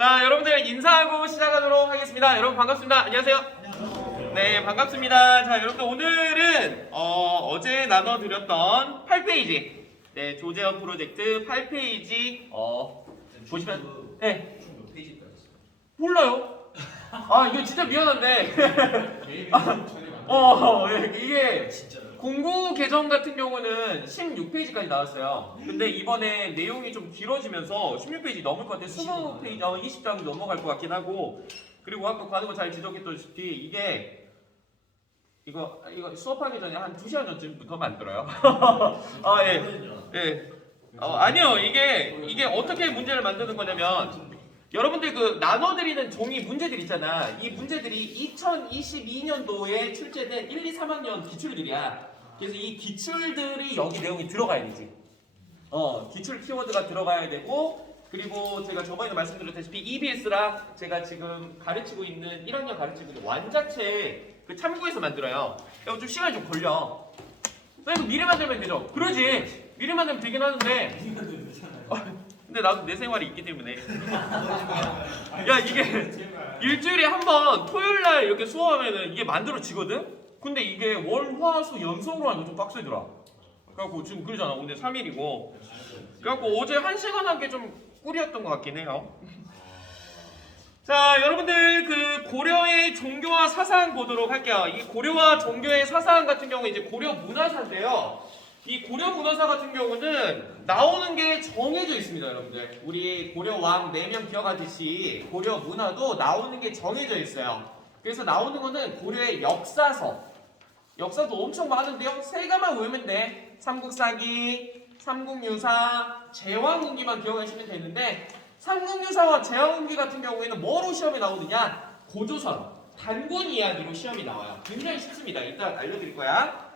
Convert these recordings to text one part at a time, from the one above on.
자, 여러분들 인사하고 시작하도록 하겠습니다. 여러분 반갑습니다. 안녕하세요. 네, 반갑습니다. 자, 여러분들 오늘은 어제 나눠드렸던 8페이지 네, 조재현 프로젝트 8페이지 보시면 네, 몇 페이지까지 있어요? 몰라요. 이거 진짜 미안한데 이게 진짜요? 공구 계정 같은 경우는 16페이지까지 나왔어요. 근데 이번에 내용이 좀 길어지면서 16페이지 넘을 것 같아요. 20페이지, 20장 넘어갈 것 같긴 하고. 그리고 아까 과거 잘 지적했다시피 이게 이거 수업하기 전에 한 2시간 전쯤부터 만들어요. 예. 아니요. 이게 어떻게 문제를 만드는 거냐면 여러분들 그 나눠드리는 종이 문제들 있잖아. 이 문제들이 2022년도에 출제된 1, 2, 3학년 기출들이야. 그래서 이 기출들이 여기 내용이 들어가야 되지. 기출 키워드가 들어가야 되고, 그리고 제가 저번에도 말씀드렸다시피 EBS랑 제가 지금 가르치고 있는 1학년 가르치고 있는 완자체 그 참고해서 만들어요. 그래서 좀 시간이 좀 걸려. 선생님 미리 만들면 되죠? 그러지. 미리 만들면 되긴 하는데. 근데 나도 내 생활이 있기 때문에. 야, 이게 일주일에 한 번 토요일날 이렇게 수업하면은 이게 만들어지거든? 근데 이게 월, 화, 수 연속으로 하니까 좀 빡세더라. 그래갖고 지금 그러잖아. 오늘 3일이고. 그래갖고 어제 1시간 한 게 좀 꿀이었던 것 같긴 해요. 자, 여러분들 그 고려의 종교와 사상 보도록 할게요. 이 고려와 종교의 사상 같은 경우 이제 고려 문화사인데요. 이 고려 문화사 같은 경우는 나오는 게 정해져 있습니다, 여러분들. 우리 고려 왕 4명 기억하듯이 고려 문화도 나오는 게 정해져 있어요. 그래서 나오는 거는 고려의 역사서. 역사도 엄청 많은데요. 세 가만 외우면 돼. 삼국사기, 삼국유사, 제왕운기만 기억하시면 되는데 삼국유사와 제왕운기 같은 경우에는 뭐로 시험에 나오느냐? 고조선, 단권 이야기로 시험이 나와요. 굉장히 쉽습니다. 이따 알려드릴 거야.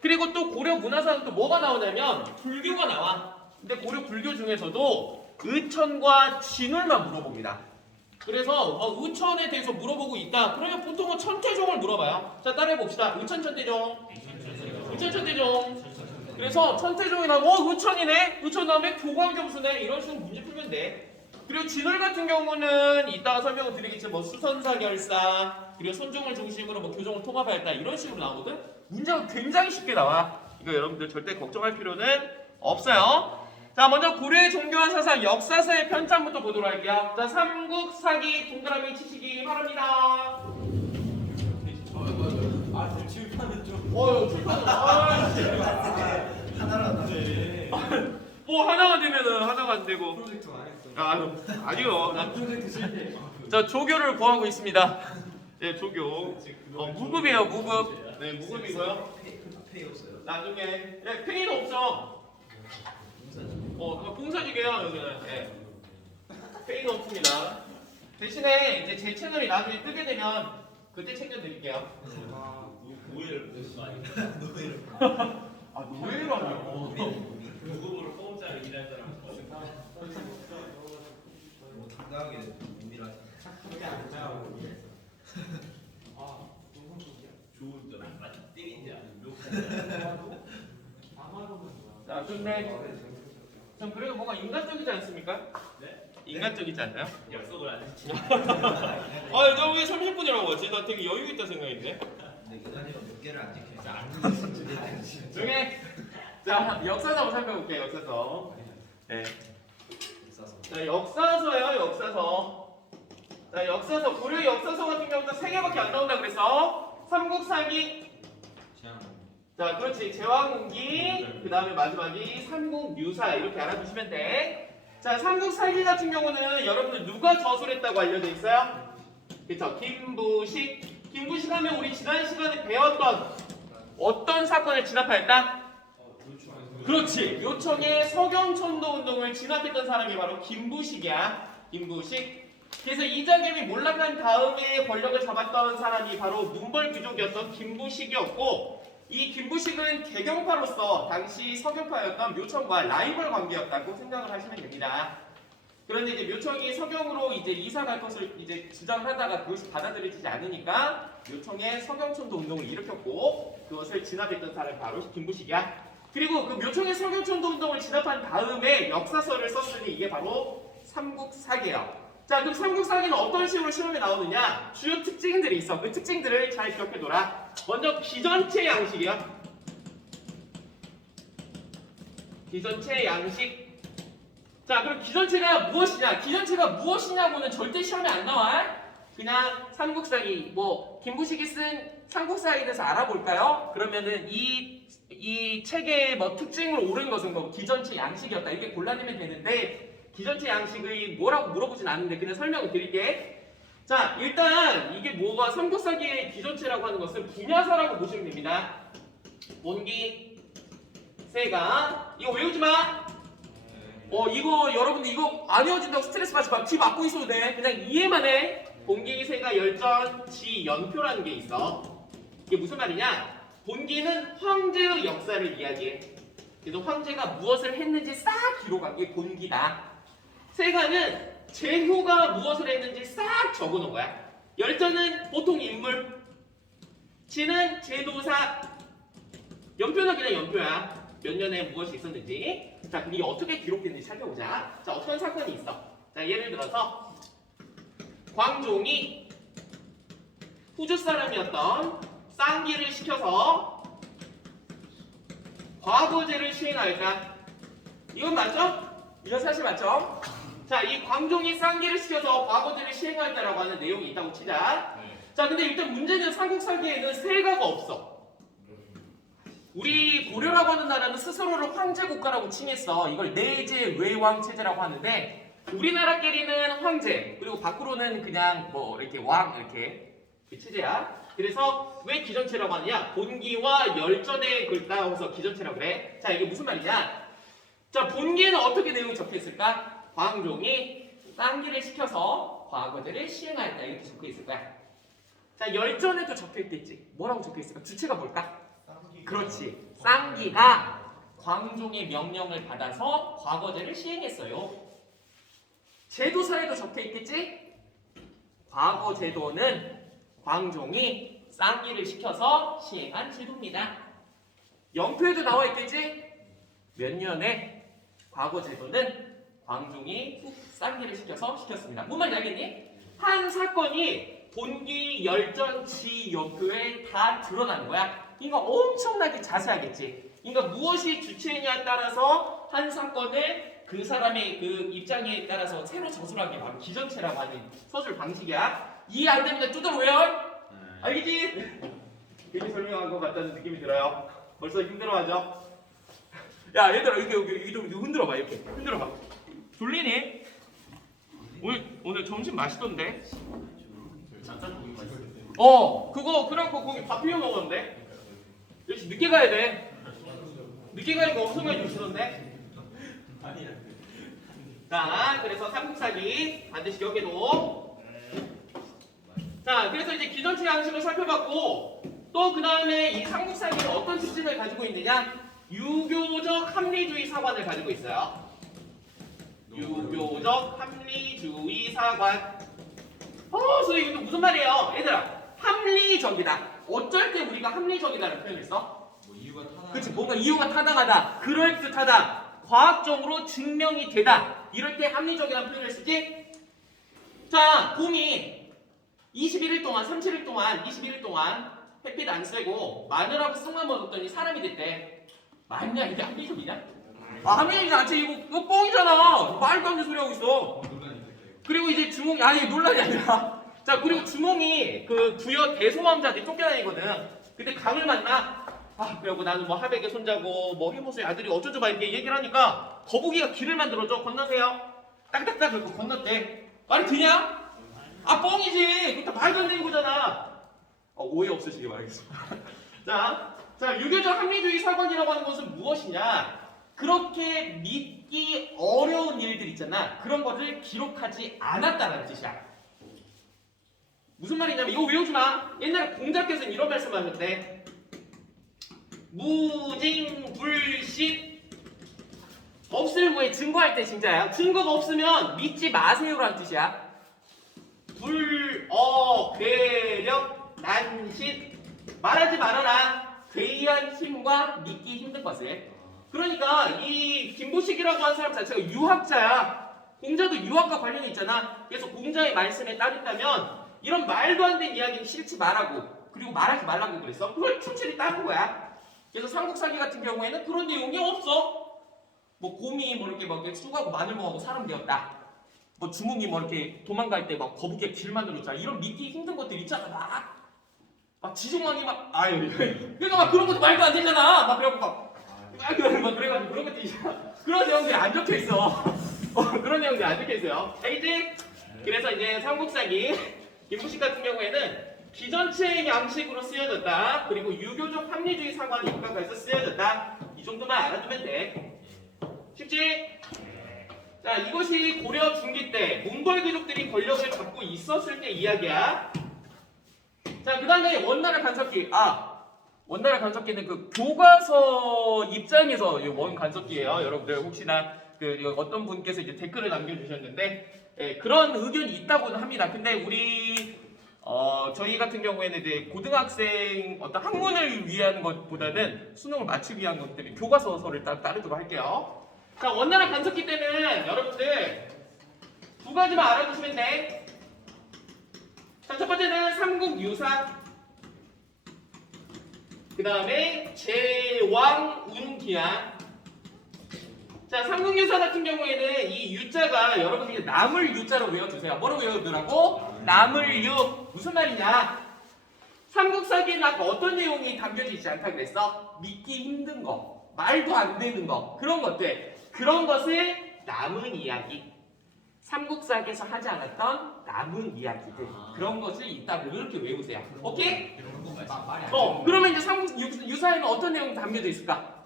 그리고 또 고려 문화사는 또 뭐가 나오냐면 불교가 나와. 근데 고려 불교 중에서도 의천과 진울만 물어봅니다. 그래서 의천에 대해서 물어보고 있다. 그러면 보통은 천태종을 물어봐요. 자, 따라해봅시다. 의천천태종. 의천천태종. 그래서 천태종이 나오면 의천이네. 의천 다음에 교광점수네. 이런 식으로 문제 풀면 돼. 그리고 진울 같은 경우는 이따가 설명을 드리겠지만 뭐 수선사결사, 그리고 선종을 중심으로 뭐 교종을 통합하였다. 이런 식으로 나오거든. 문제가 굉장히 쉽게 나와. 이거 여러분들 절대 걱정할 필요는 없어요. 자, 먼저 고려의 종교와 사상 역사서의 편찬부터 보도록 할게요. 자, 삼국사기 동그라미 치시기 바랍니다. 칠판은 좀. 칠판은. 하나로 안 나지. 뭐 하나가 되면은 하나가 안 되고. 프로젝트 안 했어요. 아니요. 난 프로젝트 실패. 자, 조교를 구하고 있습니다. 네, 조교. 무급이에요, 무급. 네, 무급이고요. 페이였어요. 나중에 페이는 없어. 봉사직이에요, 여기는. 네. 페이는 없습니다. 대신에 이제 제 채널이 나중에 뜨게 되면 그때 챙겨드릴게요. 노예를 보는 거 아닌가? 노예를. 노예로 하냐고. 무급으로 공짜로 일할 사람. 뭐 당당하게 일하시. 그게 아니라. 좋은 점. 때린지 아니면 자, 근데 전 그래도 뭔가 인간적이지 않습니까? 네? 인간적이지 않나요? 약속을 안 했지. 너 왜 30분이라고 하지? 나 되게 여유 있다 생각했는데. 근데 인간이가 몇 개를 안 지켜서 안 중에 자, 역사서 한번 살펴볼게요. 역사서. 네. 자, 역사서요, 역사서. 자, 역사서. 고려의 역사서 같은 경우도 3개밖에 안 나온다 그래서 삼국사기. 자, 그렇지. 제왕운기. 그 다음에 마지막이 삼국유사. 이렇게 알아두시면 돼. 자, 삼국사기 같은 경우는 여러분들 누가 저술했다고 알려져 있어요? 그쵸? 김부식. 김부식 하면 우리 지난 시간에 배웠던 어떤 사건을 진압하였다? 그렇지. 요청의 서경천도 운동을 진압했던 사람이 바로 김부식이야. 김부식. 그래서 이자겸이 몰락한 다음에 권력을 잡았던 사람이 바로 문벌 귀족이었던 김부식이었고, 이 김부식은 개경파로서 당시 서경파였던 묘청과 라이벌 관계였다고 생각을 하시면 됩니다. 그런데 이제 묘청이 서경으로 이제 이사 갈 것을 이제 주장하다가 그것이 받아들여지지 않으니까 묘청의 서경천도 운동을 일으켰고, 그것을 진압했던 사람이 바로 김부식이야. 그리고 그 묘청의 서경천도 운동을 진압한 다음에 역사서를 썼으니 이게 바로 삼국사기예요. 자, 그럼 삼국사기는 어떤 식으로 시험에 나오느냐? 주요 특징들이 있어. 그 특징들을 잘 기억해둬라. 먼저 기전체 양식이야. 기전체 양식. 자, 그럼 기전체가 무엇이냐? 기전체가 무엇이냐고는 절대 시험에 안 나와. 그냥 삼국사기, 뭐 김부식이 쓴 삼국사기에 대해서 알아볼까요? 그러면은 이 책의 뭐 특징으로 옳은 것은 뭐 기전체 양식이었다 이렇게 골라내면 되는데 기전체 양식이 뭐라고 물어보진 않는데 그냥 설명을 드릴게. 자, 일단 이게 뭐가 삼국사기의 기전체라고 하는 것은 분야사라고 보시면 됩니다. 본기, 세가. 이거 외우지 마. 이거 여러분들 이거 안 외워진다고 스트레스 받지 마. 귀 막고 있어도 돼. 그냥 이해만 해. 본기, 세가, 열전, 지, 연표라는 게 있어. 이게 무슨 말이냐? 본기는 황제의 역사를 이야기해. 그래서 황제가 무엇을 했는지 싹 기록한 게 본기다. 세가는 제후가 무엇을 했는지 싹 적어놓은 거야. 열전은 보통 인물, 지는 제도사, 연표는 그냥 연표야. 몇 년에 무엇이 있었는지. 자, 그럼 이게 어떻게 기록됐는지 살펴보자. 자, 어떤 사건이 있어. 자, 예를 들어서 광종이 후주 사람이었던 쌍기를 시켜서 과거제를 시행하였다. 이건 맞죠? 이건 사실 맞죠? 자, 이 광종이 쌍기를 시켜서 과거제를 시행하였다라고 하는 내용이 있다고 치자. 자, 근데 일단 문제는 삼국사기에는 세가가 없어. 우리 고려라고 하는 나라는 스스로를 황제국가라고 칭했어. 이걸 내제 외왕 체제라고 하는데 우리나라끼리는 황제 그리고 밖으로는 그냥 뭐 이렇게 왕 이렇게 그 체제야. 그래서 왜 기전체라고 하느냐? 본기와 열전에 그걸 따라서 기전체라고 그래. 자, 이게 무슨 말이냐? 자, 본기에는 어떻게 내용이 적혀있을까? 광종이 쌍기를 시켜서 과거제를 시행하였다 이렇게 적혀있을 거야. 자, 열전에도 적혀있겠지. 뭐라고 적혀있을까? 주체가 뭘까? 그렇지. 쌍기가 광종의 명령을 받아서 과거제를 시행했어요. 제도사에도 적혀있겠지? 과거제도는 광종이 쌍기를 시켜서 시행한 제도입니다. 연표에도 나와 있겠지? 몇 년에 과거제도는 광종이 쌍기를 시켰습니다. 뭔 말인지 알겠니? 한 사건이 본기, 열전, 지, 연표에 다 드러나는 거야. 그러니까 엄청나게 자세하겠지. 그러니까 무엇이 주체냐에 따라서 한 사건을 그 사람의 그 입장에 따라서 새로 저술하는 게 바로 기전체라고 하는 서술 방식이야. 이해 안 되면 두드러 외워. 알겠지? 괜히 설명한 것 같다는 느낌이 들어요. 벌써 힘들어하죠? 야, 얘들아, 여기 좀 흔들어봐. 이렇게 흔들어봐. 졸리니? 오늘 점심 맛있던데? 그거 그래갖고 거기 밥 비벼 먹었는데? 역시 늦게 가야 돼. 늦게 가니까 엄청 많이 주시던데? 자, 그래서 삼국사기 반드시 기억해둬. 자, 그래서 이제 기전체 양식을 살펴봤고 또 그 다음에 이 삼국사기는 어떤 특징을 가지고 있느냐? 유교적 합리주의 사관을 가지고 있어요. 유교적 합리주의 사관. 선생님 이거 무슨 말이에요? 얘들아, 합리적이다. 어쩔 때 우리가 합리적이다라는 표현을 써? 뭐 이유가 타당. 그치, 뭔가 이유가 타당하다, 그럴듯하다, 과학적으로 증명이 되다. 이럴 때 합리적이라는 표현을 쓰지? 자, 곰이 21일 동안, 37일 동안, 21일 동안 햇빛 안 쐬고 마늘하고 쑥만 먹었더니 사람이 됐대. 맞냐? 이게 합리적이냐? 합리적이지 않지. 이거 뻥이잖아. 말도 안 되는 소리 하고 있어. 그리고 이제 주몽이, 아니 논란이 아니라, 자, 그리고 주몽이 그 부여 대소왕자들이 쫓겨다니거든. 근데 강을 만나. 그래갖고 나는 뭐 하백의 손자고 뭐 해모수의 아들이 어쩌죠 막 이렇게 얘기를 하니까 거북이가 길을 만들어줘. 건너세요. 딱딱딱 그래서 건넜대. 말이 되냐? 뻥이지. 그것도 말도 안 되는 거잖아. 오해 없으시기 바라겠습니다. 자, 유교적 합리주의 사관이라고 하는 것은 무엇이냐? 그렇게 믿기 어려운 일들 있잖아. 그런 것을 기록하지 않았다는 뜻이야. 무슨 말이냐면 이거 외우지 마. 옛날에 공자께서는 이런 말씀하셨대. 무징불식. 없을 후에 증거할 때 진짜야. 증거가 없으면 믿지 마세요라는 뜻이야. 괴력, 난신. 말하지 말아라. 괴이한 힘과 믿기 힘든 것을. 그러니까 이 김부식이라고 하는 사람 자체가 유학자야. 공자도 유학과 관련이 있잖아. 그래서 공자의 말씀에 따른다면 이런 말도 안 되는 이야기는 싫지 말라고, 그리고 말하지 말라고 그랬어. 그걸 충실히 따른 거야. 그래서 삼국사기 같은 경우에는 그런 내용이 없어. 뭐 곰이 뭐 이렇게 막 쑥하고 마늘 먹하고 사람 되었다. 뭐 주몽이 뭐 이렇게 도망갈 때 막 거북이에 길 만들었잖아. 이런 믿기 힘든 것들 있잖아. 막 지종왕이 막 아유 그러니까 막 그런 것도 말도 안 되잖아. 막 그래갖고 막 그래가지고 그런 것들이 있잖아. 그런 내용들이 안 적혀 있어. 그런 내용들이 안 적혀 있어요. 알겠지? 그래서 이제 삼국사기 김무식 같은 경우에는 기전체의 양식으로 쓰여졌다. 그리고 유교적 합리주의 사관이 입각해서 쓰여졌다. 이 정도만 알아두면 돼. 쉽지? 자, 이것이 고려 중기 때 몽골 귀족들이 권력을 갖고 있었을 때 이야기야. 자, 그 다음에 원나라 간섭기. 원나라 간섭기는 그 교과서 입장에서 원 간섭기예요. 여러분들 혹시나 그 어떤 분께서 이제 댓글을 남겨주셨는데 그런 의견이 있다고는 합니다. 근데 우리 저희 같은 경우에는 이제 고등학생 어떤 학문을 위한 것보다는 수능을 맞추기 위한 것 때문에 교과서를 따르도록 할게요. 자, 원나라 간섭기 때는 여러분들 두 가지만 알아두시면 돼. 자, 첫 번째는 삼국유사, 그 다음에 제왕운기야. 자, 삼국유사 같은 경우에는 이 유자가 여러분들이 남을 유자로 외워주세요. 뭐로 외우더라고? 남을 유. 무슨 말이냐? 삼국사기에는 아까 어떤 내용이 담겨져 있지 않다 그랬어? 믿기 힘든 거, 말도 안 되는 거, 그런 것들. 그런 것을 남은 이야기. 삼국사기에서 하지 않았던 남은 이야기들. 그런 것을 있다고 이렇게 외우세요. 오케이? 그러면 이제 삼국유사에는 어떤 내용이 담겨져 있을까?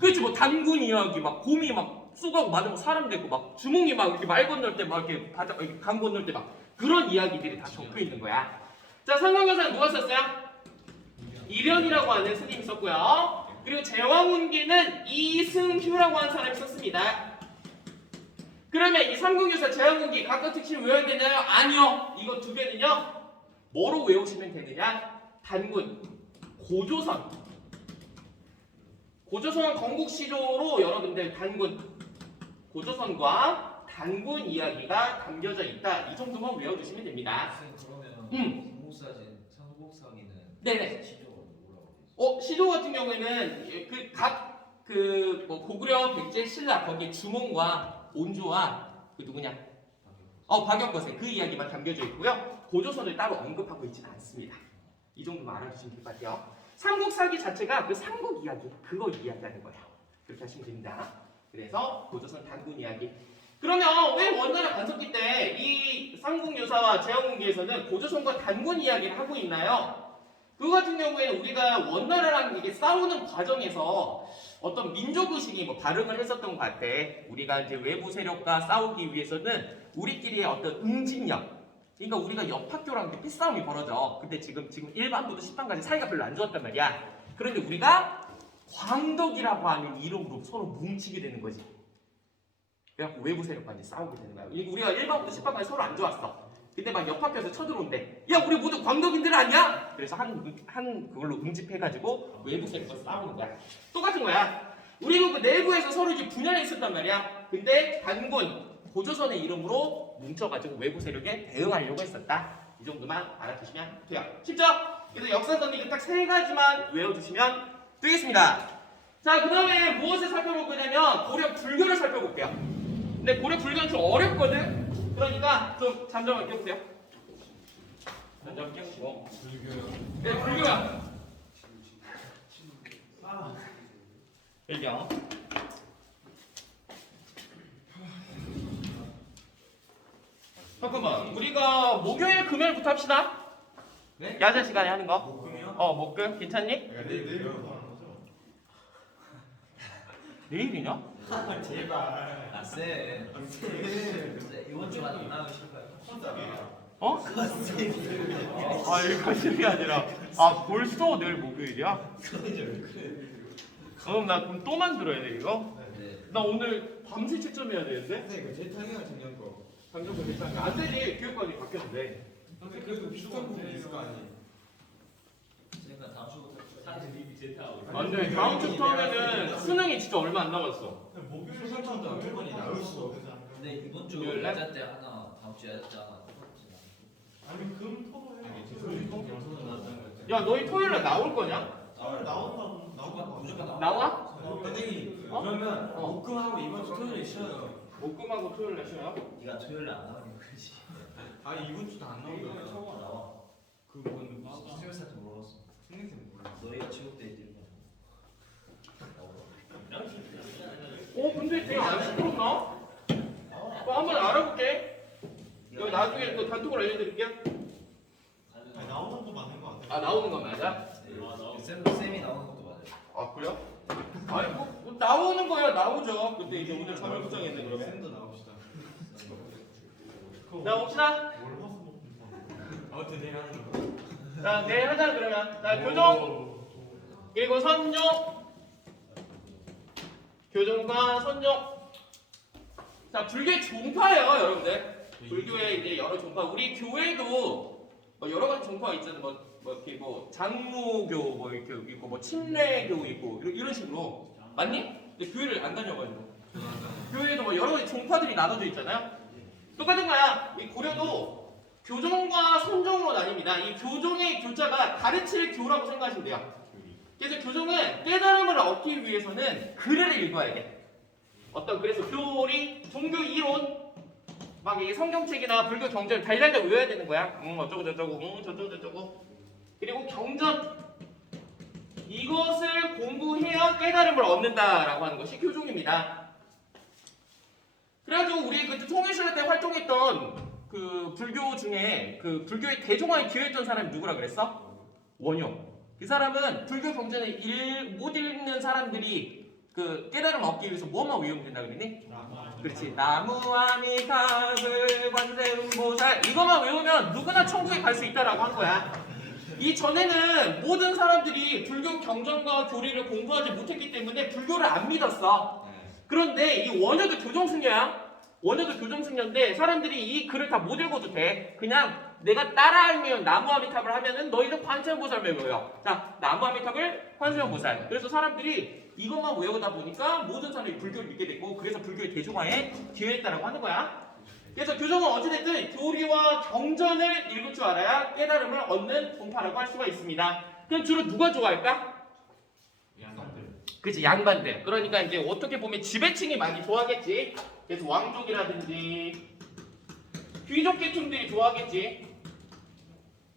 그렇지, 뭐 단군 이야기, 막 곰이 막 쑥하고 맞으면 사람 되고, 막 주몽이 막 이렇게 말 건널 때 막 이렇게 바다 강 건널 때 막 그런 이야기들이 다 적혀 있는 거야. 자, 삼국유사는 누가 썼어요? 이련이라고 하는 스님이 썼고요. 그리고 제왕운기는 이승휴라고 하는 사람이 썼습니다. 그러면 이 삼국유사, 제왕운기 각각 특징을 외워야 되나요? 아니요. 이거 두 개는요, 뭐로 외우시면 되느냐? 단군, 고조선. 고조선 건국시조로 여러분들 단군, 고조선과 단군 이야기가 담겨져 있다. 이 정도만 외워주시면 됩니다. 그러면 삼국사진, 삼국사기는 네네. 시조가 뭐라고 돼 있어? 시조 같은 경우에는 뭐 고구려, 백제, 신라 거기에 주몽과 온조와 그 누구냐? 박역거세 그 이야기만 담겨져 있고요. 고조선을 따로 언급하고 있지는 않습니다. 이 정도만 알아주시면 될 것 같아요. 삼국사기 자체가 그 삼국 이야기, 그거 이야기하는 거예요. 그렇게 하시면 됩니다. 그래서 고조선 단군 이야기. 그러면 왜 원나라 간섭기 때 이 삼국유사와 제왕운기에서는 고조선과 단군 이야기를 하고 있나요? 그 같은 경우에는 우리가 원나라랑 이게 싸우는 과정에서 어떤 민족의식이 뭐 발흥을 했었던 것 같아. 우리가 이제 외부 세력과 싸우기 위해서는 우리끼리의 어떤 응집력, 그러니까 우리가 옆 학교랑 피싸움이 벌어져. 근데 지금 일반부도 10반까지 사이가 별로 안 좋았단 말이야. 그런데 우리가 광덕이라고 하는 이름으로 서로 뭉치게 되는 거지. 그래갖고 외부 세력과 이제 싸우게 되는 거야. 우리가 1반부터 10반까지 서로 안 좋았어. 근데 막 옆 학교에서 쳐들어온대. 야, 우리 모두 광덕인들 아니야? 그래서 한 그걸로 응집해가지고 외부 세력과 싸우는 거야. 똑같은 거야. 우리가 그 내부에서 서로 이제 분열이 있었단 말이야. 근데 단군, 고조선의 이름으로 뭉쳐가지고 외부 세력에 대응하려고 했었다. 이 정도만 알아두시면 돼요. 쉽죠? 그래서 역사선 이거 딱 세 가지만 외워주시면 되겠습니다. 자, 그 다음에 무엇을 살펴볼 거냐면 고려 불교를 살펴볼게요. 근데 고려 불교는 좀 어렵거든? 그러니까 좀 잠잠하게 껴보세요. 잠잠하게 껴보시고. 불교요? 네, 불교야. 여기요. 잠깐만, 우리가 목요일 금요일부터 합시다. 네? 야자 시간에 하는 거. 목금이요? 목금 괜찮니? 내일요? 내일이냐? 제발. 쎄. 이번 주만 안 나가고 싶어요. 이거 컨셉이 아니라 벌써 내일 목요일이야? 그럼 또 만들어야 돼 이거? 네. 나 오늘 밤새 채점해야 되는데? 그 재탕이랑 작년 거. 당장 괜찮아. 안 되지. 교육관이 바뀌었는데. 근데 그래도 비슷한 부분이 있을 거 아니에요. 그러니까 다음 주부터 완전 다음 주부터 하면은 수능이 진짜 얼마 안 남았어. 목요일 설탕도 몇 번이 나올 수 없어. 근데 이번 주 주 요일 날? 야자 때 하나, 다음 주 야자 때 하나. 아니 금토로 해. 야 너희 토요일에 나올 거냐? 나온다고 무조건 나와. 나와? 선생님 어? 그러면 어. 목금하고 이번 주 토요일에 쉬어요. 목금하고 토요일에 쉬어요? 네가 토요일에 안 나오는 거지. 아니 이번 주도 안 나온다. 나와. 그건 수요일한테 물어봤어. 선생님 몰라. 너희가 취업돼 있는 거. 근데 되게 안 시끄럽나? 한번 알아볼게. 이거 나중에 또 단톡으로 알려드릴게요. 아니, 나오는 거 맞는 거 같아. 아 나오는 거 맞아? 쌤이 나오는 것도 맞아요. 아 그래요? 아니 뭐 나오는 거야 나오죠. 근데 이제 오늘 참여 구성했네 그러면. 쌤도 나옵시다. 자 봅시다. 뭘 화수 높은 거. 아무튼 내일 하는 거. 자 내일 하자 그러면. 자 교정 그리고 선정. 교정과 선정. 자 불교의 종파예요 여러분들. 불교의 이제 여러 종파. 우리 교회도 뭐 여러 가지 종파가 있잖아요. 뭐 이렇게 뭐 장로교 뭐 이렇게 있고 뭐 침례교 있고 이런 식으로 맞니? 근데 교회를 안 다녀가지고 교회에도 뭐 여러 가지 종파들이 나눠져 있잖아요. 똑같은 거야. 이 고려도 교정과 선정으로 나뉩니다. 이 교정의 교자가 가르칠 교라고 생각하시면 돼요. 그래서 교정은 깨달음을 얻기 위해서는 글을 읽어야 돼. 그래서 교리, 종교 이론 막 이게 성경책이나 불교 경전을 달달달 외워야 되는 거야. 어쩌고 저쩌고, 저쩌고 저쩌고. 그리고 경전 이것을 공부해야 깨달음을 얻는다라고 하는 것이 교종입니다. 그래가지고 우리 그때 통일신라 때 활동했던 그 불교 중에 그 불교의 대종화에 기여했던 사람이 누구라 그랬어? 원효. 그 사람은 불교 경전을 못 읽는 사람들이 그 깨달음 얻기 위해서 뭐만 외우면 된다 그랬니? 그렇지. 나무아미타불 관세음보살 이것만 외우면 누구나 천국에 갈 수 있다라고 한 거야. 이 전에는 모든 사람들이 불교 경전과 교리를 공부하지 못했기 때문에 불교를 안 믿었어. 그런데 이 원효도 교정승려야. 원효도 교정승려인데 사람들이 이 글을 다 못 읽어도 돼. 그냥 내가 따라하면 나무아미탑을 하면은 너희는 관세음보살만 외워요. 자, 나무아미탑을 관세음보살. 그래서 사람들이 이것만 외우다 보니까 모든 사람이 불교를 믿게 됐고 그래서 불교의 대종화에 기여했다라고 하는 거야. 그래서 교정은 어찌됐든 교리와 경전을 읽을 줄 알아야 깨달음을 얻는 종파라고 할 수가 있습니다. 그럼 주로 누가 좋아할까? 양반들. 그치, 양반들. 그러니까 이제 어떻게 보면 지배층이 많이 좋아하겠지. 그래서 왕족이라든지 귀족 계층들이 좋아하겠지.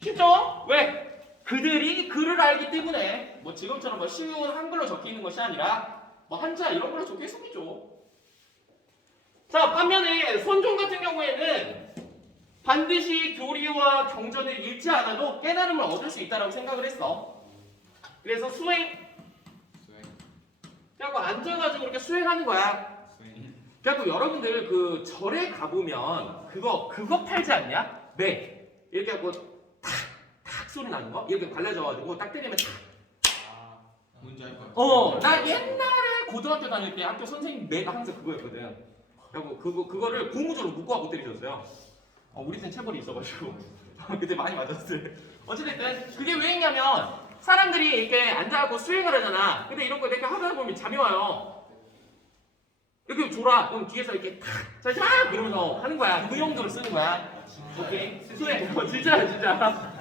쉽죠? 왜? 그들이 글을 알기 때문에 뭐 지금처럼 뭐 쉬운 한글로 적혀 있는 것이 아니라 뭐 한자 이런 걸로 적혀 있었겠죠. 자, 반면에 선종 같은 경우에는 반드시 교리와 경전을 읽지 않아도 깨달음을 얻을 수 있다고 생각을 했어. 그래서 수행. 그래갖고 앉아가지고 이렇게 수행하는 거야. 그래갖고 여러분들 그 절에 가보면 그거 팔지 않냐? 네. 이렇게 하고 탁 소리 나는 거? 이렇게 갈라져가지고 딱 때리면 탁. 뭔지 알 것 같아. 나 옛날에 고등학교 다닐 때 학교 선생님 매가 항상 그거였거든. 그리고 그거를 고무줄로 묶어갖고 때리셨어요. 우리 때는 체벌이 있어가지고 그때 많이 맞았어요. 어찌됐든 그게 왜 있냐면 사람들이 이렇게 앉아갖고 수행을 하잖아. 근데 이런 거 이렇게 하다 보면 잠이 와요. 이렇게 졸아. 그럼 뒤에서 이렇게 탁 이러면서 하는 거야. 그 용도로 쓰는 거야. 오케이. 수행. 진짜.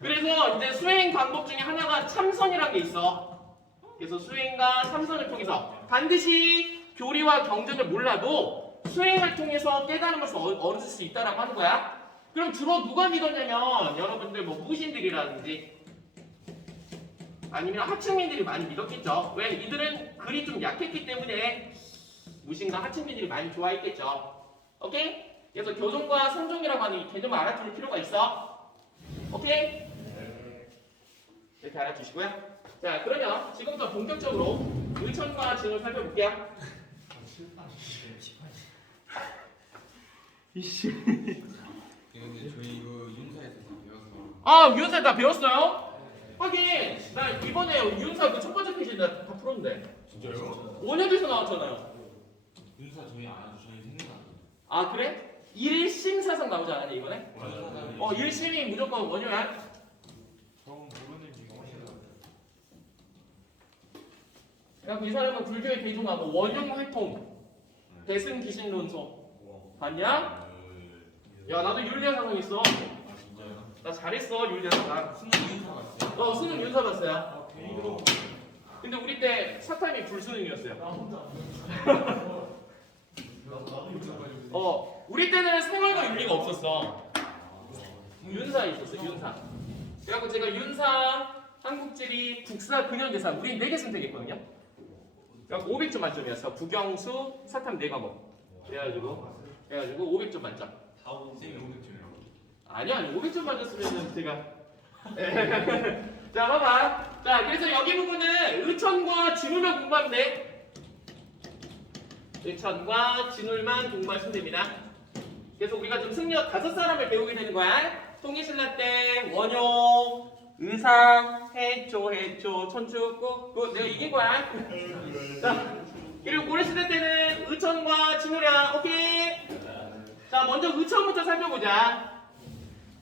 그래서 이제 수행 방법 중에 하나가 참선이라는 게 있어. 그래서 수행과 참선을 통해서 반드시 교리와 경전을 몰라도 수행을 통해서 깨달음을 얻을 수 있다라고 하는 거야. 그럼 주로 누가 믿었냐면 여러분들 뭐 무신들이라든지 아니면 하층민들이 많이 믿었겠죠. 왜? 이들은 글이 좀 약했기 때문에 무신과 하층민들이 많이 좋아했겠죠. 오케이? 그래서 교종과 선종이라고 하는 이 개념을 알아둘 필요가 있어. 오케이? 이렇게 알아주시고요. 자, 그러면 지금부터 본격적으로 의천과 징을 살펴볼게요. 근데 저희 이거 윤사에서 배워서. 윤사 다 배웠어요? 하긴 나 이번에 윤사 그 첫 번째 페이지 다 풀었는데. 진짜요? 원효에서 나왔잖아요. 윤사 저희 안 하죠. 저희 생각. 아 그래? 1심 사상 나오지 않았냐 이번에? 맞아요. 1심이 무조건 원효야? 처음 모르는 게 그래서 이 사람은 불교의 대종하고 원효 활동, 대승 기신론소 봤냐? 야 나도 율리아 사상 있어. 아 진짜요? 나 잘했어 율리아 사상. 수능 인사 갔어요? 수능 윤사 봤어요. 아 괜히 들어. 근데 우리 때 사타임이 불수능이었어요. 나 혼자. 나도 인사까지. 우리 때는 생활과 윤리가 없었어. 윤사 있었어 윤사. 그래갖고 제가 윤사, 한국지리, 국사, 근현대사 우리 4개 선택했거든요. 그래갖고 500점 만점이었어. 국영수, 사탐 4과목. 그래가지고 500점 만점. 쌤이 500점이라고. 아니야 500점 맞았으면 제가 자 봐봐. 자 그래서 여기 부분은 의천과 진울만 공부하면 돼. 의천과 진울만 공부하시면 됩니다. 그래서 우리가 지금 승려 5사람을 배우게 되는 거야. 통일신라 때 원용, 의상, 해초, 천추, 꾹 내가 이긴 거야. 자 그리고 고려시대 때는 의천과 진울이야. 오케이. 자 먼저 의천부터 살펴보자.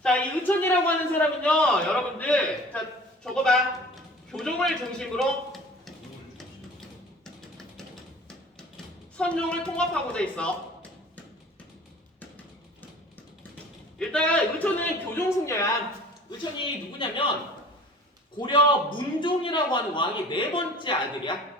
자, 이 의천이라고 하는 사람은요, 여러분들, 자, 적어봐. 교종을 중심으로 선종을 통합하고자 있어. 일단 의천은 교종승려야. 의천이 누구냐면 고려 문종이라고 하는 왕의 4번째 아들이야.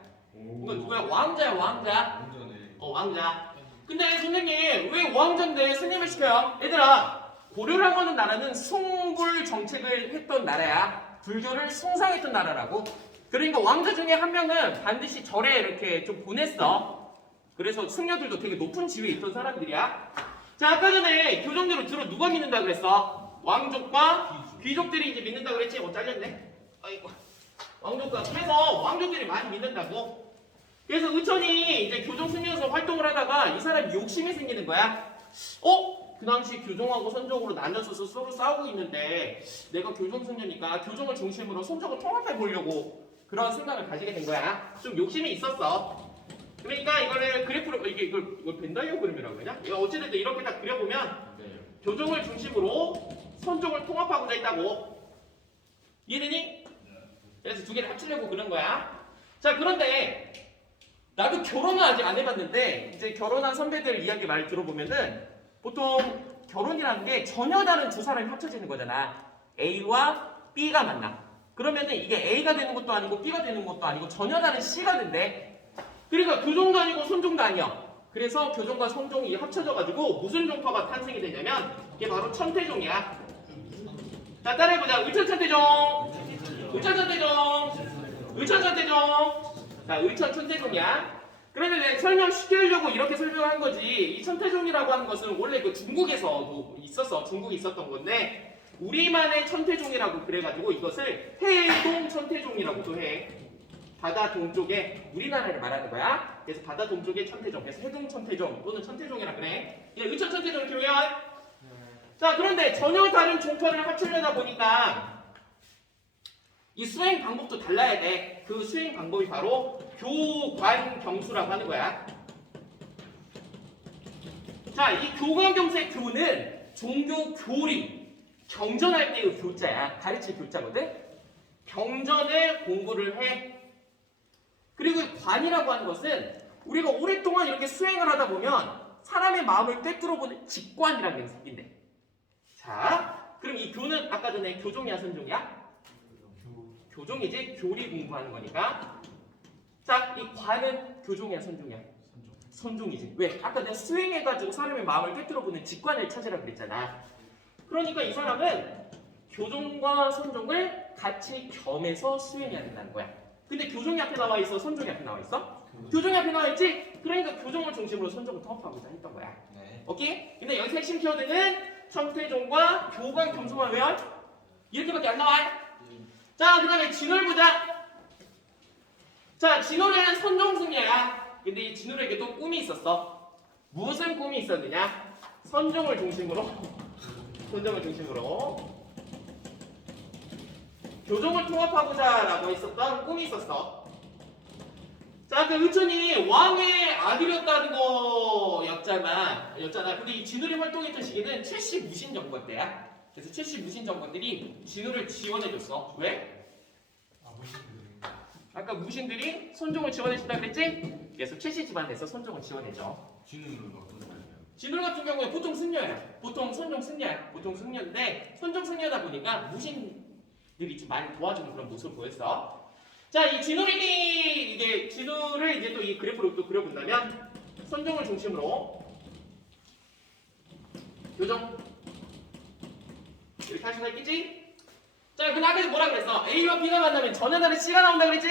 이건 누구야? 왕자야, 왕자. 운전해. 왕자. 근데 선생님, 왜 왕자인데 스님을 시켜요? 얘들아. 고려라고 하는 나라는 숭불 정책을 했던 나라야. 불교를 숭상했던 나라라고. 그러니까 왕자 중에 한 명은 반드시 절에 이렇게 좀 보냈어. 그래서 승려들도 되게 높은 지위에 있던 사람들이야. 자 아까 전에 교정대로 주로 누가 믿는다 그랬어? 왕족과 귀족들이 이제 믿는다 그랬지? 잘렸네. 아이고. 왕족과 그래서 왕족들이 많이 믿는다고. 그래서 의천이 이제 교정 승려로서 활동을 하다가 이 사람이 욕심이 생기는 거야. 그 당시 교종하고 선종으로 나뉘어서 서로 싸우고 있는데 내가 교종승려니까 교종을 중심으로 선종을 통합해 보려고 그런 생각을 가지게 된 거야. 좀 욕심이 있었어. 그러니까 이거를 그래프로 이걸 벤다이어그램이라고 그러냐? 이거 어찌됐든 이렇게 딱 그려보면 교종을 중심으로 선종을 통합하고자 했다고. 이해되니? 그래서 두 개를 합치려고 그런 거야. 자 그런데 나도 결혼은 아직 안 해봤는데 이제 결혼한 선배들 이야기 말 들어보면은 보통 결혼이라는 게 전혀 다른 두 사람이 합쳐지는 거잖아. A와 B가 만나. 그러면은 이게 A가 되는 것도 아니고 B가 되는 것도 아니고 전혀 다른 C가 된대. 그러니까 교종도 아니고 선종도 아니야. 그래서 교종과 선종이 합쳐져가지고 무슨 종파가 탄생이 되냐면 이게 바로 천태종이야. 자 따라해보자. 의천천태종. 자 의천천태종이야. 그런데 내가 설명쉽게 하려고 이렇게 설명한 거지. 이 천태종이라고 하는 것은 원래 그 중국에서도 있었어. 중국에 있었던 건데 우리만의 천태종이라고 그래가지고 이것을 해동 천태종이라고도 해. 바다 동쪽에 우리나라를 말하는 거야. 그래서 바다 동쪽에 천태종. 그래서 해동 천태종 또는 천태종이라 그래. 이게 의천 천태종 이렇게 외워. 자 그런데 전혀 다른 종파를 합치려다 보니까 이 수행 방법도 달라야 돼. 그 수행 방법이 바로 교관경수라고 하는 거야. 자, 이 교관경수의 교는 종교 교리, 경전할 때의 교자야. 가르칠 교자거든. 경전을 공부를 해. 그리고 이 관이라고 하는 것은 우리가 오랫동안 이렇게 수행을 하다 보면 사람의 마음을 꿰뚫어보는 직관이라는 게 생긴대. 자, 그럼 이 교는 아까 전에 교종이야, 선종이야? 교종이지. 교리 공부하는 거니까. 자, 이 관은 교종이야, 선종이야? 선종이지. 왜? 아까 내가 수행해가지고 사람의 마음을 꿰뚫어보는 직관을 찾으라 그랬잖아. 그러니까 이 사람은 교종과 선종을 같이 겸해서 수행해야 된다는 거야. 근데 교종이 앞에 나와 있어? 선종이 앞에 나와 있어? 교종이 앞에 나와 있지? 그러니까 교종을 중심으로 선종을 통합하고자 했던 거야. 네. 오케이? 근데 여기서 핵심 키워드는 천태종과 교관 겸수만 외워? 이렇게밖에 안 나와. 자, 그 다음에 진월 보자. 자, 진월에는 선종승려야. 근데 이 진월에게도 꿈이 있었어. 무슨 꿈이 있었느냐? 선종을 중심으로 교종을 통합하고자 라고 했었던 꿈이 있었어. 자, 그 의천이 왕의 아들이었다는 거였잖아. 근데 이 진월이 활동했던 시기는 70무신 정권 때야. 그래서 70무신 정권들이 진우를 지원해줬어. 왜? 아까 무신들이 선종을 지원해준다 그랬지? 그래서 최씨 집안에서 선종을 지원해줘. 진우는 어떤 사람이야? 진월 같은 경우에 보통 승려야. 보통 선종 승려야. 보통 승려인데 선종 승려다 보니까 무신들이 좀 많이 도와주는 그런 모습을 보였어. 자, 이 진월이 이게 진월을 이제 또 이 그래프로 또 그려본다면 선종을 중심으로 교정 이렇게 할 수가 있겠지? 자, 그 다음에 뭐라 그랬어? A와 B가 만나면 전연하는 C가 나온다 그랬지?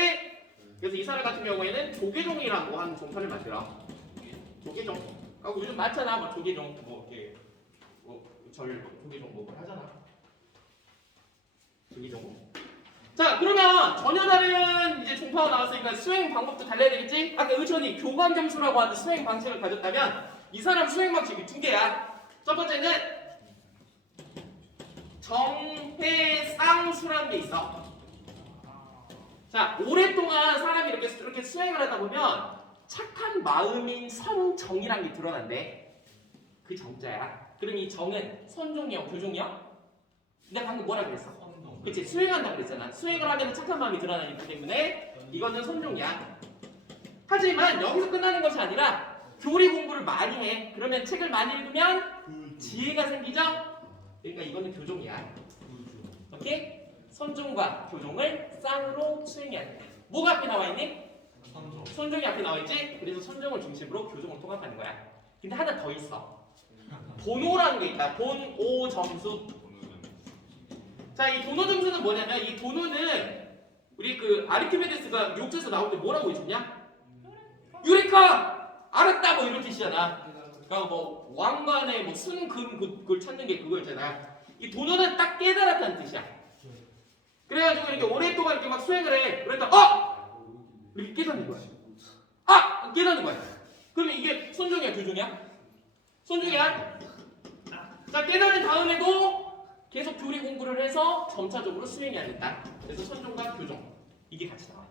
그래서 이 사람 같은 경우에는 조계종이라고 하는 종편을 만들어. 조계종. 하고 요즘 많잖아. 뭐 조계종, 뭐 이렇게 조계종 뭐 하잖아. 조계종. 자, 그러면 전연하는 이제 종파가 나왔으니까 수행 방법도 달라야 되겠지? 아까 의천이 교관점수라고 하는 수행 방식을 가졌다면 이 사람 수행 방식이 두 개야. 첫 번째는 정회쌍수라는 게 있어. 자, 오랫동안 사람이 이렇게 수행을 하다 보면 착한 마음인 선정이라는 게 드러난대. 그 정자야. 그럼 이 정은 선종이야, 교종이야? 내가 방금 뭐라 그랬어? 그치, 수행한다 그랬잖아. 수행을 하면 착한 마음이 드러나기 때문에 이거는 선종이야. 하지만 여기서 끝나는 것이 아니라 교리 공부를 많이 해. 그러면 책을 많이 읽으면 지혜가 생기죠? 그러니까 이거는 교종이야. 오케이? 선종과 교종을 쌍으로 수행해야 된다. 뭐가 앞에 나와 있니? 선종이 앞에 나와 있지? 그래서 선종을 중심으로 교종을 통합하는 거야. 근데 하나 더 있어. 도노라는 게 있다. 돈오 점수. 자, 이 도노 점수는 뭐냐면 이 도노는 우리 그 아르키메데스가 육지에서 나올 때 뭐라고 해줬냐? 유레카! 알았다! 뭐 이런 뜻이잖아. 그러니까 뭐 왕관의 뭐 순금 그걸 찾는 게 그거 있잖아. 이 도노는 딱 깨달았다는 뜻이야. 그래가지고 이렇게 오랫동안 이렇게 막 수행을 해. 그러니까 이렇게 깨닫는 거야. 깨닫는 거야. 그러면 이게 선종이야, 교종이야? 선종이야. 자, 깨달은 다음에도 계속 교리 공부를 해서 점차적으로 수행해야 된다. 그래서 선종과 교종 이게 같이 나와요.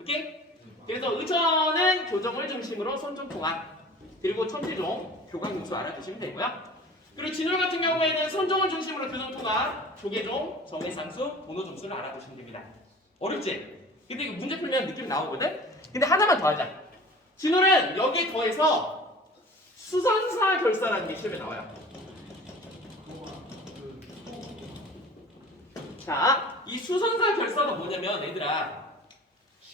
오케이? 그래서 의천은 교정을 중심으로 선종 통합, 그리고 천지종 교관공수 알아두시면 되고요. 그리고 진월 같은 경우에는 선종을 중심으로 교정 통합, 조계종, 정회상수, 번호점수를 알아두시면 됩니다. 어렵지? 근데 이거 문제 풀면 느낌 나오거든? 근데 하나만 더 하자. 진월은 여기에 더해서 수선사 결사라는 게 시험에 나와요. 자, 이 수선사 결사가 뭐냐면 얘들아,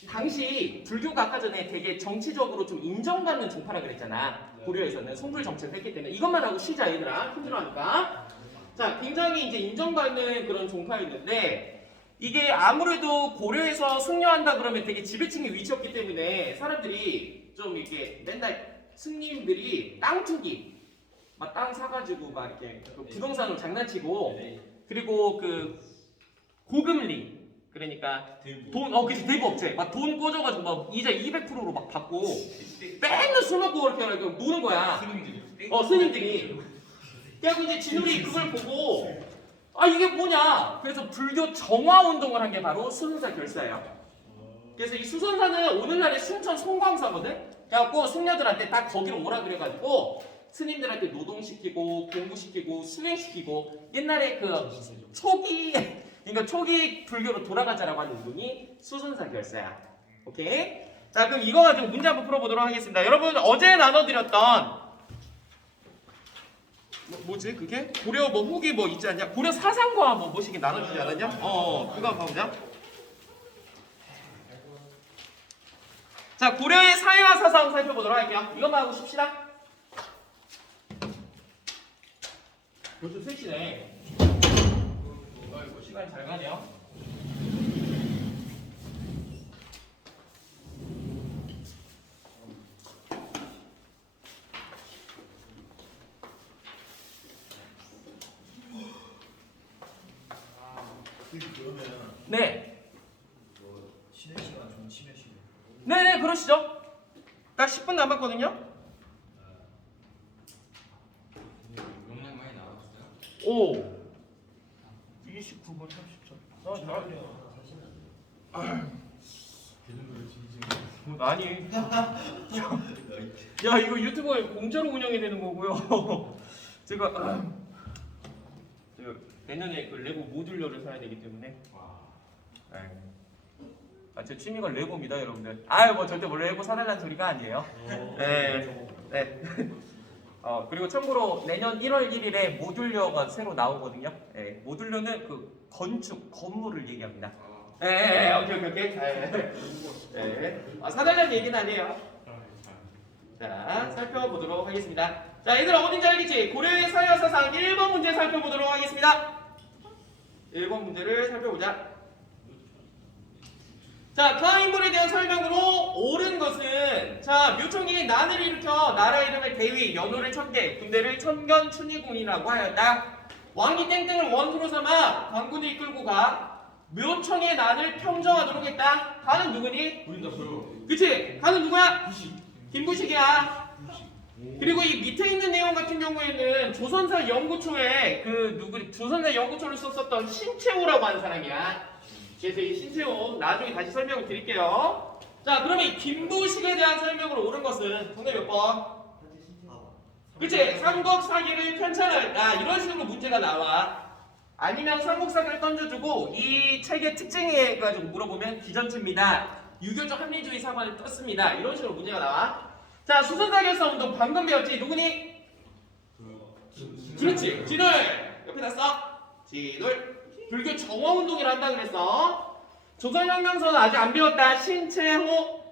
당시 불교가 아까 전에 되게 정치적으로 좀 인정받는 종파라 그랬잖아. 고려에서는 송불 정책을 했기 때문에 이것만 하고 쉬자 얘들아. 힘들어하니까. 자, 굉장히 이제 인정받는 그런 종파였는데 이게 아무래도 고려에서 승려한다 그러면 되게 지배층의 위치였기 때문에 사람들이 좀 이렇게 맨날 스님들이 땅 투기, 막 땅 사가지고 막 이렇게 그 부동산으로 장난치고 그리고 그 고금리 그러니까 돈 그치 대부업체 막 돈 꽂아가지고 막 이자 200%로 막 받고 맨날 술 먹고 이렇게 노는 거야. 스님들이. 그래서 이제 진울이 그걸 보고 이게 뭐냐? 그래서 불교 정화 운동을 한 게 바로 수선사 결사예요. 그래서 이 수선사는 오늘날의 순천 송광사거든. 그래갖고 승려들한테 딱 거기로 오라 그래가지고 스님들한테 노동시키고 공부시키고 수행시키고 옛날에 그 초기 그러니까 초기 불교로 돌아가자라고 하는 운동이 수선사 결사야. 오케이? 자, 그럼 이거 가지고 문제 한번 풀어보도록 하겠습니다. 여러분 어제 나눠드렸던 뭐지 그게? 고려 뭐 후기 뭐 있지 않냐? 고려 사상과 뭐 뭐시기 나눠주지 않았냐? 그거 한번 봐보자. 자, 고려의 사회와 사상 살펴보도록 할게요. 이것만 하고 쉽시다. 벌써 3시네. 아이고 시간이 잘 가네요. 그러면 네. 쉬는 시간 좀 쉬시고. 네네 그러시죠. 딱 10분 남았거든요. 용량 많이 나왔어요? 오 29분 30초. 아니 야 이거 유튜브에 공짜로 운영이 되는 거고요. 제가 내년에 그 레고 모듈러를 사야 되기 때문에 제 취미가 레고입니다 여러분들. 뭐 절대 뭐 레고 사달라는 소리가 아니에요. 네. 그리고 참고로 내년 1월 1일에 모듈러가 새로 나오거든요. 예, 모듈러는 그 건축, 건물을 얘기합니다. 예, 오케이. 사달란 얘기는 아니에요. 자, 살펴보도록 하겠습니다. 자, 얘들아 어딘지 알겠지? 고려의 사회사상 1번 문제 살펴보도록 하겠습니다. 1번 문제를 살펴보자. 자, 가인물에 대한 설명으로 옳은 것은 자, 묘총이 난을 일으켜 나라 이름을 대위, 연호를 천대, 군대를 천견 춘희군이라고 하였다. 왕이 땡땡을 원수로 삼아 관군을 이끌고 가 묘총의 난을 평정하도록 했다. 가는 누구니? 보인다 보여. 그치? 가는 누구야? 김부식이야. 그리고 이 밑에 있는 내용 같은 경우에는 조선사 연구초에 조선사 연구초를 썼었던 신채호라고 하는 사람이야. 그래서 이 신채호 나중에 다시 설명을 드릴게요. 자, 그러면 이 김부식에 대한 설명으로 옳은 것은 정답 몇 번? 그치? 삼국사기를 편찬하였다. 이런 식으로 문제가 나와. 아니면 삼국사기를 던져주고 이 책의 특징에 가지고 물어보면 기전체입니다. 유교적 합리주의 사관을 떴습니다. 이런 식으로 문제가 나와. 자, 수선사결사 운동 방금 배웠지? 누구니? 그렇지. 진울. 옆에다 써. 진울. 불교 정화운동이라 한다 그랬어. 조선혁명서는 아직 안 배웠다. 신채호.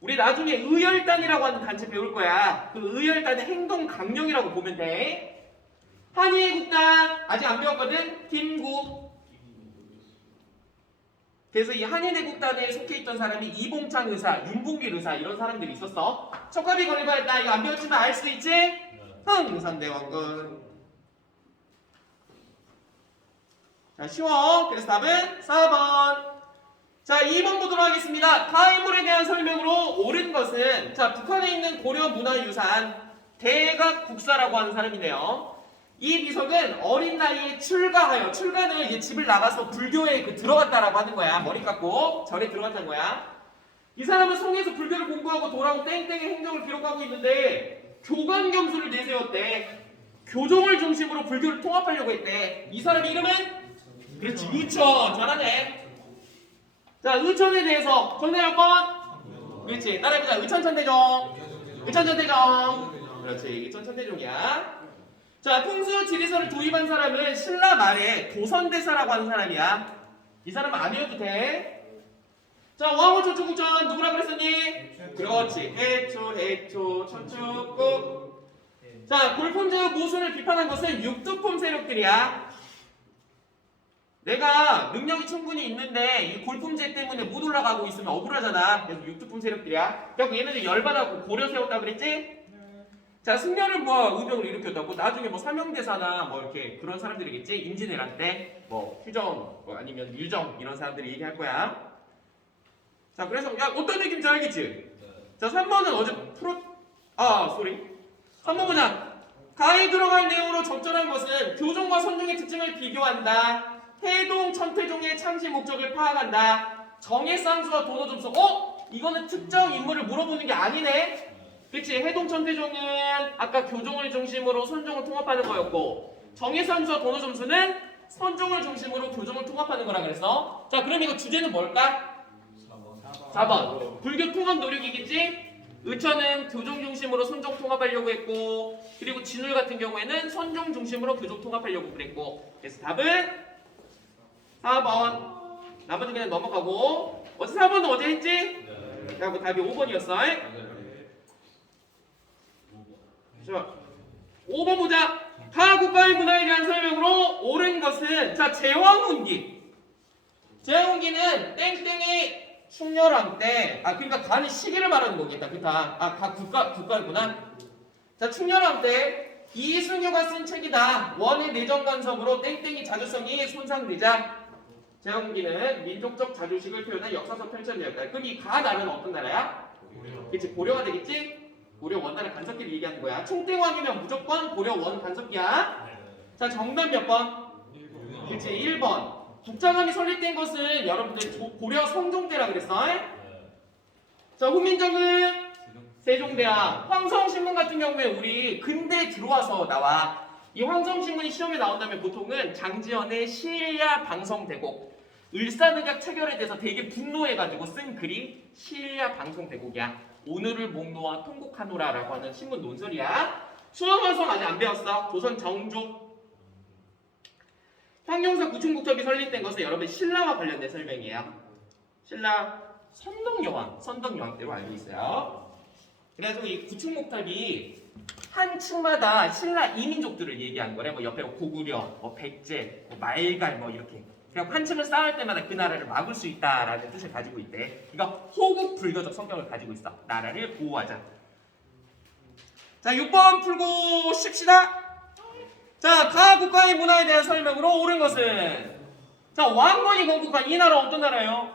우리 나중에 의열단이라고 하는 단체 배울 거야. 그 의열단의 행동강령이라고 보면 돼. 한의국단 아직 안 배웠거든. 김구. 그래서 이 한인애국단에 속해 있던 사람이 이봉창 의사, 윤봉길 의사 이런 사람들이 있었어. 척갑이 걸려버렸다. 이거 안 배웠지만 알 수 있지? 흥선대원군. 자, 쉬워. 그래서 답은 4번. 자, 2번 보도록 하겠습니다. 가인물에 대한 설명으로 옳은 것은 자, 북한에 있는 고려 문화유산 대각국사라고 하는 사람이네요. 이 비석은 어린 나이에 출가는 이제 집을 나가서 불교에 들어갔다라고 하는 거야. 머리 깎고 절에 들어갔다는 거야. 이 사람은 성에서 불교를 공부하고 돌아온 땡땡의 행적을 기록하고 있는데 교관경수를 내세웠대. 교종을 중심으로 불교를 통합하려고 했대. 이 사람의 이름은? 그렇지, 의천. 잘하네. 자, 의천에 대해서 정답 몇 번? 그렇지, 따라해보자. 의천천대종. 그렇지, 의천천대종이야. 자, 풍수 지리서를 도입한 사람은 신라 말에 도선대사라고 하는 사람이야. 이 사람은 안 외워도 돼. 자, 왕호 초초국전 누구라 그랬었니? 그렇지, 해초 천축국. 자, 골품제 모순을 비판한 것은 육두품 세력들이야. 내가 능력이 충분히 있는데 이 골품제 때문에 못 올라가고 있으면 억울하잖아. 그래서 육두품 세력들이야. 결국 얘네들 열받아고 고려 세웠다 그랬지? 자, 승려를 의병을 일으켰다고 나중에 삼형대사나 이렇게 그런 사람들이겠지. 임진왜란 때 휴정 아니면 유정 이런 사람들이 얘기할 거야. 자, 그래서 어떤 얘기인지 알겠지? 자, 3번은 어제 3번 보자. 가에 들어갈 내용으로 적절한 것은 교종과 선종의 특징을 비교한다. 해동 천태종의 창시 목적을 파악한다. 정해쌍수와 도노점수. 이거는 특정 인물을 물어보는 게 아니네. 그치? 해동 천태종은 아까 교종을 중심으로 선종을 통합하는 거였고 정해쌍수와 도노점수는 선종을 중심으로 교종을 통합하는 거라 그랬어. 자, 그럼 이거 주제는 뭘까? 4번. 불교 통합 노력이겠지? 의천은 교종 중심으로 선종 통합하려고 했고 그리고 진울 같은 경우에는 선종 중심으로 교종 통합하려고 그랬고 그래서 답은 4번. 나머지 그냥 넘어가고 어제 4번은 어제 했지? 자, 답이 5번이었어. 자, 5번 보자. 타 국가의 문화에 대한 설명으로 옳은 것은 자, 제왕운기. 제왕운기는 땡땡이 충렬왕 때 그러니까 가는 시기를 말하는 거겠다. 그다. 가 국가구나. 자, 충렬왕 때 이승효가 쓴 책이다. 원의 내정 간섭으로 땡땡이 자주성이 손상되자 제왕운기는 민족적 자주식을 표현한 역사적 편찬이었다. 그럼 이 가나라는 어떤 나라야? 그치, 고려가 되겠지? 고려 원나라 간섭기를 얘기하는 거야. 총땡왕이면 무조건 고려 원 간섭기야. 자, 정답 몇 번? 그치, 1번. 국장함이 설립된 것은 여러분들 고려 성종 때라 그랬어. 자, 후민정은 세종대왕. 황성신문 같은 경우에 우리 근대에 들어와서 나와. 이 황성신문이 시험에 나온다면 보통은 장지연의 시일야 방성대곡, 을사늑약 체결에 대해서 되게 분노해가지고 쓴 글이 시일야 방성대곡이야. 오늘을 목놓아 통곡하노라라고 하는 신문 논설이야. 수어원성 아직 안 배웠어. 조선 정조. 황룡사 구충국첩이 설립된 것은 여러분 신라와 관련된 설명이에요. 신라 선덕여왕 때로 알고 있어요. 그래서 이 구충목탑이 한 층마다 신라 이민족들을 얘기한 거래. 뭐 옆에 고구려, 뭐 백제, 뭐 말갈 뭐 이렇게. 그냥 한 층을 쌓을 때마다 그 나라를 막을 수 있다라는 뜻을 가지고 있대. 그러니까 호국 불교적 성격을 가지고 있어. 나라를 보호하자. 자, 6번 풀고 쉽시다. 자, 가 국가의 문화에 대한 설명으로 옳은 것은 자, 왕건이 건국한 이 나라 어떤 나라예요?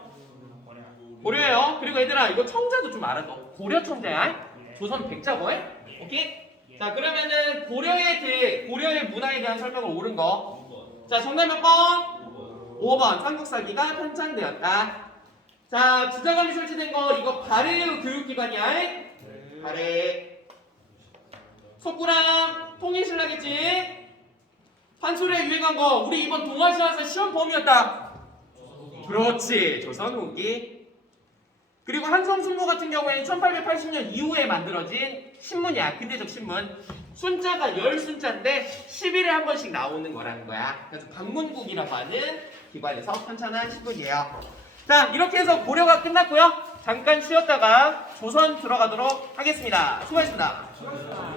고려예요. 그리고 얘들아 이거 청자도 좀 알아둬. 고려 청자야. 조선 백자거에. 오케이? 자, 그러면은 고려의 문화에 대한 설명을 옳은 거. 자, 정답 몇 번? 5번. 삼국사기가 편찬되었다. 자, 주자감이 설치된 거 이거 발해의 교육기관이야. 발해. 석굴암 통일신라겠지? 판소리에 유행한 거 우리 이번 동아시아사 시험 범위였다. 그렇지. 조선 후기. 그리고 한성순모 같은 경우에는 1880년 이후에 만들어진 신문이야. 근대적 신문. 순자가 10순자인데 10일에 한 번씩 나오는 거라는 거야. 그래서 방문국이라고 하는 기관에서 편찬한 신문이에요. 자, 이렇게 해서 고려가 끝났고요. 잠깐 쉬었다가 조선 들어가도록 하겠습니다. 수고하셨습니다.